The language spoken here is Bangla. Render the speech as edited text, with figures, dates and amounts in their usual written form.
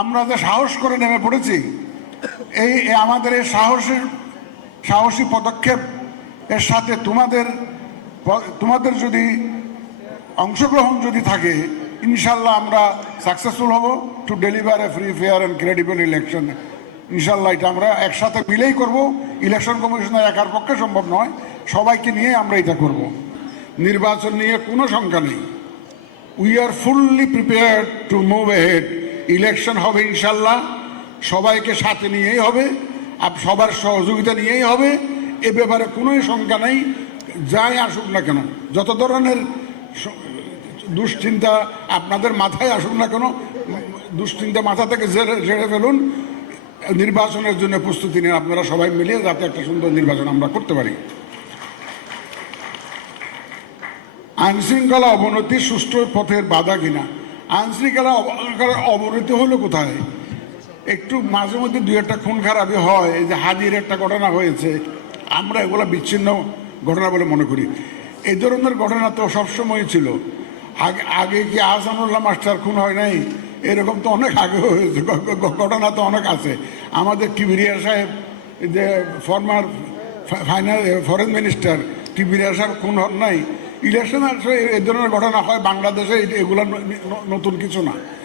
আমরা যে সাহস করে নেমে পড়েছি, এই আমাদের এই সাহসী পদক্ষেপ এর সাথে তোমাদের যদি অংশগ্রহণ যদি থাকে, ইনশাল্লাহ আমরা সাকসেসফুল হব to deliver A free fair and credible election. ইনশাল্লাহ এটা আমরা একসাথে মিলেই করব। ইলেকশন কমিশনের একার পক্ষে সম্ভব নয়, সবাইকে নিয়ে আমরা এটা করব। নির্বাচন নিয়ে কোনো শঙ্কা নেই। We are fully prepared to move ahead. Election হবে ইনশাল্লাহ, সবাইকে সাথে নিয়েই হবে, সবার সহযোগিতা নিয়েই হবে। এ ব্যাপারে কোনোই শঙ্কা নেই। যাই আসুক না কেন, যত ধরনের দুশ্চিন্তা আপনাদের মাথায় আসুক না কেন, দুশ্চিন্তা মাথা থেকে ঝেড়ে ফেলুন। নির্বাচনের জন্য প্রস্তুতি নিন আপনারা সবাই মিলিয়ে, যাতে একটা সুন্দর নির্বাচন আমরা করতে পারি। আইনশৃঙ্খলা অবনতি সুষ্ঠু পথের বাধা কিনা? আইনশৃঙ্খলা অবনতি হলো কোথায়? একটু মাঝে মধ্যে দু একটা খুন খারাপি হয়। এই যে হাজির একটা ঘটনা হয়েছে, আমরা এগুলো বিচ্ছিন্ন ঘটনা বলে মনে করি। এই ধরনের ঘটনা তো সবসময় ছিল। আগে কি আহসানুল্লাহ মাস্টার খুন হয় নাই? এরকম তো অনেক আগে হয়েছে, ঘটনা তো অনেক আছে। আমাদের কিবরিয়া সাহেব, যে ফরমার ফরেন মিনিস্টার কিবরিয়া সাহেব খুন হন নাই। ইলেকশন আসলে এই ধরনের ঘটনা হয় বাংলাদেশে, এগুলো নতুন কিছু না।